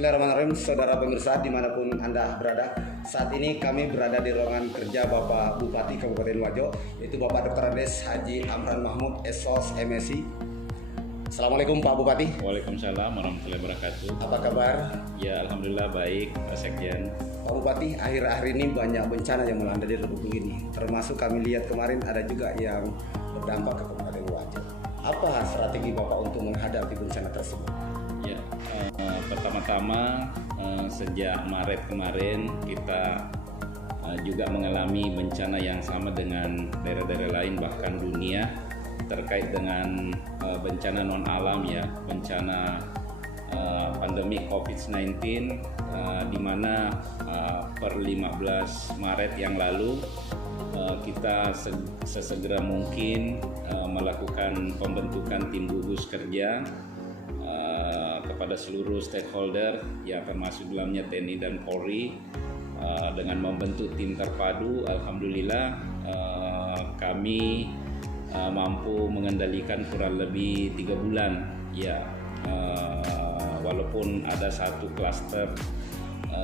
Bismillahirrahmanirrahim, saudara pemirsa dimanapun Anda berada. Saat ini kami berada di ruangan kerja Bapak Bupati Kabupaten Wajo, yaitu Bapak Dr. Andes Haji Amran Mahmud, SOS MSI. Assalamualaikum Pak Bupati. Waalaikumsalam warahmatullahi wabarakatuh. Apa kabar? Ya, alhamdulillah baik, Pak Sekjen. Pak Bupati, akhir-akhir ini banyak bencana yang melanda di Republik ini. Termasuk kami lihat kemarin ada juga yang berdampak ke Kabupaten Wajo. Apa strategi Bapak untuk menghadapi bencana tersebut? Ya, pertama-tama sejak Maret kemarin kita juga mengalami bencana yang sama dengan daerah-daerah lain bahkan dunia terkait dengan bencana non alam ya, bencana pandemi COVID-19 di mana per 15 Maret yang lalu kita sesegera mungkin melakukan pembentukan tim gugus kerja kepada seluruh stakeholder yang termasuk dalamnya TNI dan Polri dengan membentuk tim terpadu. Alhamdulillah kami mampu mengendalikan kurang lebih 3 bulan ya, walaupun ada satu klaster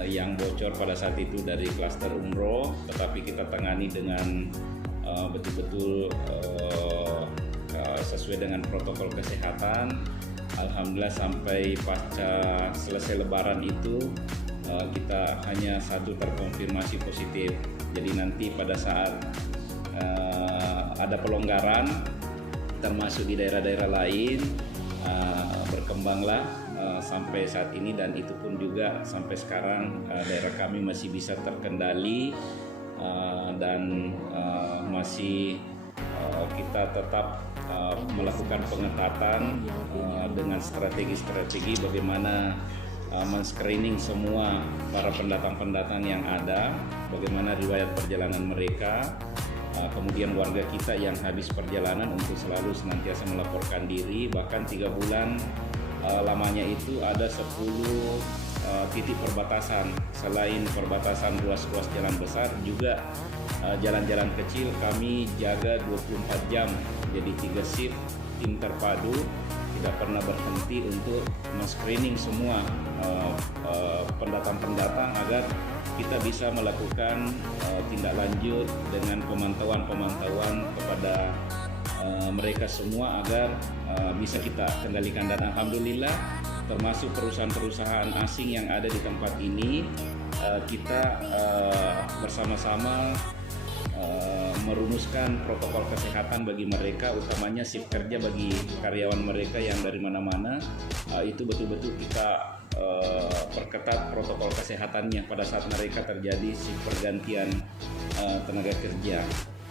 yang bocor pada saat itu dari klaster umroh, tetapi kita tangani dengan betul-betul sesuai dengan protokol kesehatan. Alhamdulillah sampai pasca selesai lebaran itu kita hanya satu terkonfirmasi positif. Jadi nanti pada saat ada pelonggaran termasuk di daerah-daerah lain berkembanglah sampai saat ini, dan itu pun juga sampai sekarang daerah kami masih bisa terkendali dan masih kita tetap melakukan pengetatan dengan strategi-strategi bagaimana men-screening semua para pendatang-pendatang yang ada, bagaimana riwayat perjalanan mereka, kemudian warga kita yang habis perjalanan untuk selalu senantiasa melaporkan diri. Bahkan 3 bulan lamanya itu ada 10 titik perbatasan. Selain perbatasan ruas-ruas jalan besar, juga jalan-jalan kecil kami jaga 24 jam. Jadi 3 shift tim terpadu tidak pernah berhenti untuk men-screening semua pendatang-pendatang agar kita bisa melakukan tindak lanjut dengan pemantauan kepada mereka semua agar bisa kita kendalikan. Dan alhamdulillah termasuk perusahaan-perusahaan asing yang ada di tempat ini kita bersama-sama merumuskan protokol kesehatan bagi mereka, utamanya shift kerja bagi karyawan mereka yang dari mana-mana. Itu betul-betul kita perketat protokol kesehatannya pada saat mereka terjadi shift pergantian tenaga kerja.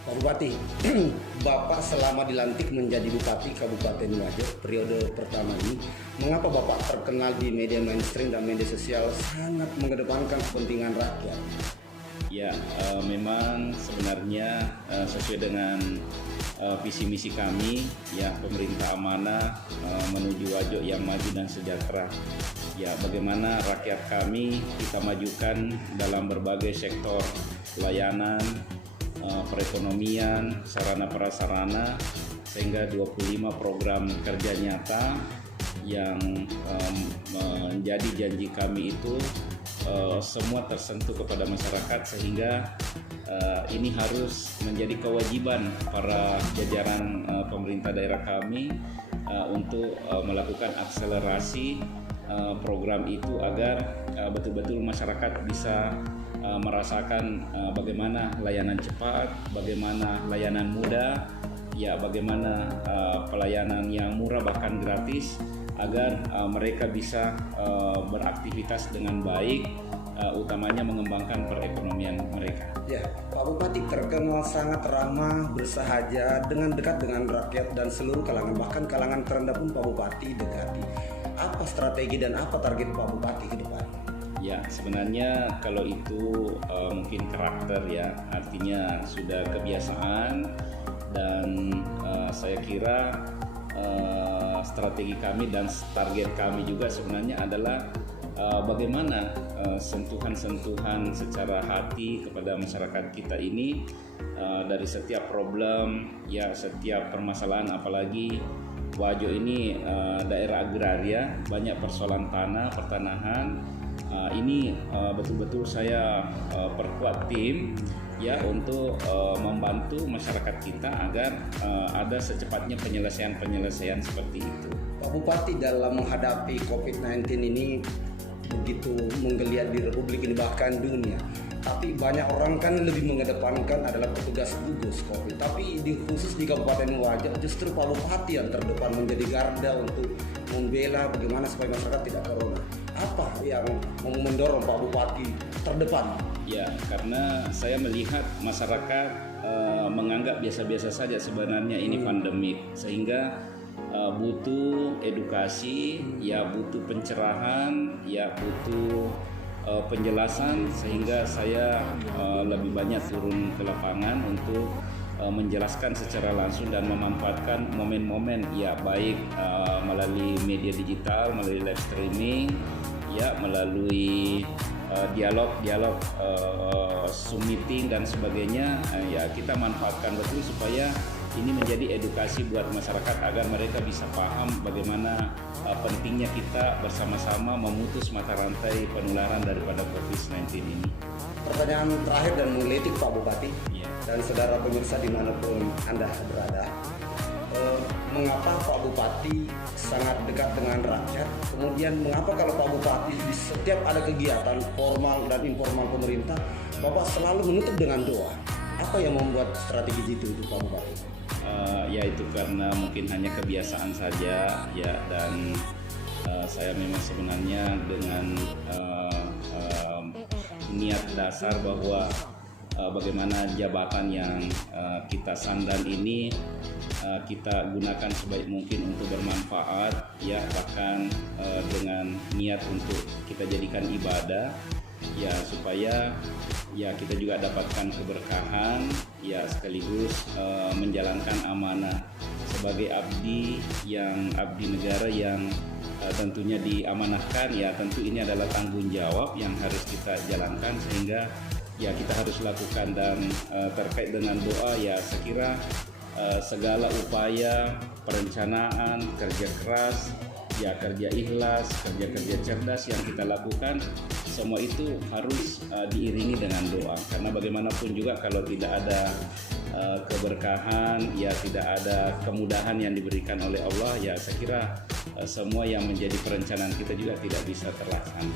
Pak Bupati, Bapak selama dilantik menjadi Bupati Kabupaten Wajo periode pertama ini, mengapa Bapak terkenal di media mainstream dan media sosial sangat mengedepankan kepentingan rakyat? Ya, memang sebenarnya sesuai dengan visi misi kami ya, pemerintah amanah menuju Wajo yang maju dan sejahtera. Ya, bagaimana rakyat kami kita majukan dalam berbagai sektor layanan, perekonomian, sarana prasarana, sehingga 25 program kerja nyata yang menjadi janji kami itu semua tersentuh kepada masyarakat, sehingga ini harus menjadi kewajiban para jajaran pemerintah daerah kami untuk melakukan akselerasi program itu agar betul-betul masyarakat bisa merasakan bagaimana layanan cepat, bagaimana layanan mudah, ya bagaimana pelayanan yang murah bahkan gratis, agar mereka bisa beraktivitas dengan baik, utamanya mengembangkan perekonomian mereka. Ya, Pak Bupati terkenal sangat ramah, bersahaja, dengan dekat dengan rakyat dan seluruh kalangan, bahkan kalangan terendah pun Pak Bupati dekati. Apa strategi dan apa target Pak Bupati ke depan? Ya, sebenarnya kalau itu mungkin karakter ya, artinya sudah kebiasaan, dan saya kira strategi kami dan target kami juga sebenarnya adalah bagaimana sentuhan-sentuhan secara hati kepada masyarakat kita ini dari setiap problem ya, setiap permasalahan, apalagi Wajo ini daerah agraria, banyak persoalan tanah, pertanahan. Ini betul-betul saya perkuat tim ya untuk membantu masyarakat kita agar ada secepatnya penyelesaian seperti itu. Pak Bupati, dalam menghadapi COVID-19 ini begitu menggeliat di Republik ini bahkan dunia, tapi banyak orang kan lebih mengedepankan adalah petugas gugus COVID. Tapi khusus di Kabupaten Wajo justru Pak Bupati yang terdepan menjadi garda untuk membela bagaimana supaya masyarakat tidak corona. Apa yang mendorong Pak Bupati terdepan? Ya, karena saya melihat masyarakat menganggap biasa-biasa saja sebenarnya ini pandemik, sehingga butuh edukasi, ya butuh pencerahan, ya butuh penjelasan, sehingga saya lebih banyak turun ke lapangan untuk menjelaskan secara langsung dan memanfaatkan momen-momen ya baik melalui media digital, melalui live streaming, ya melalui dialog Zoom meeting dan sebagainya. Ya kita manfaatkan betul supaya ini menjadi edukasi buat masyarakat agar mereka bisa paham bagaimana pentingnya kita bersama-sama memutus mata rantai penularan daripada COVID-19 ini. Pertanyaan terakhir dan menggelitik Pak Bupati, Ya. dan saudara pemirsa dimanapun Anda berada, mengapa Pak Bupati sangat dekat dengan rakyat? Kemudian mengapa kalau Pak Bupati di setiap ada kegiatan formal dan informal pemerintah, Bapak selalu menutup dengan doa? Apa yang membuat strategi itu Pak Bupati? Ya itu karena mungkin hanya kebiasaan saja ya, dan saya memang sebenarnya dengan niat dasar bahwa bagaimana jabatan yang kita sandang ini kita gunakan sebaik mungkin untuk bermanfaat ya, bahkan dengan niat untuk kita jadikan ibadah ya, supaya ya kita juga dapatkan keberkahan ya, sekaligus menjalankan amanah sebagai abdi negara yang tentunya diamanahkan ya. Tentu ini adalah tanggung jawab yang harus kita jalankan, sehingga ya kita harus lakukan. Dan terkait dengan doa ya, saya kira segala upaya perencanaan, kerja keras ya, kerja ikhlas, kerja cerdas yang kita lakukan, semua itu harus diiringi dengan doa. Karena bagaimanapun juga kalau tidak ada keberkahan ya, tidak ada kemudahan yang diberikan oleh Allah ya, saya kira semua yang menjadi perencanaan kita juga tidak bisa terlaksana.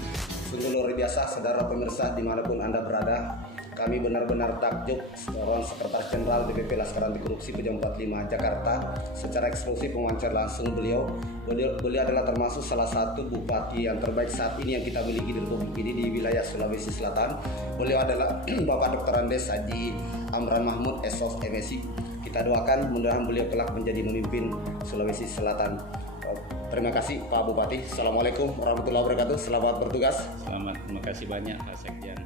Sungguh luar biasa, saudara pemirsa dimanapun Anda berada. Kami benar-benar takjub seorang Sekretaris Jenderal DPP Laskar Anti Korupsi Pejam 45 Jakarta secara eksklusif mewawancara langsung beliau. Beliau adalah termasuk salah satu bupati yang terbaik saat ini yang kita miliki di Republik ini di wilayah Sulawesi Selatan. Beliau adalah Bapak Dr. Andes Haji Amran Mahmud, SOS MSI. Kita doakan mudah-mudahan beliau kelak menjadi memimpin Sulawesi Selatan. Terima kasih Pak Bupati. Assalamualaikum warahmatullahi wabarakatuh. Selamat bertugas. Terima kasih banyak Pak Sekjen.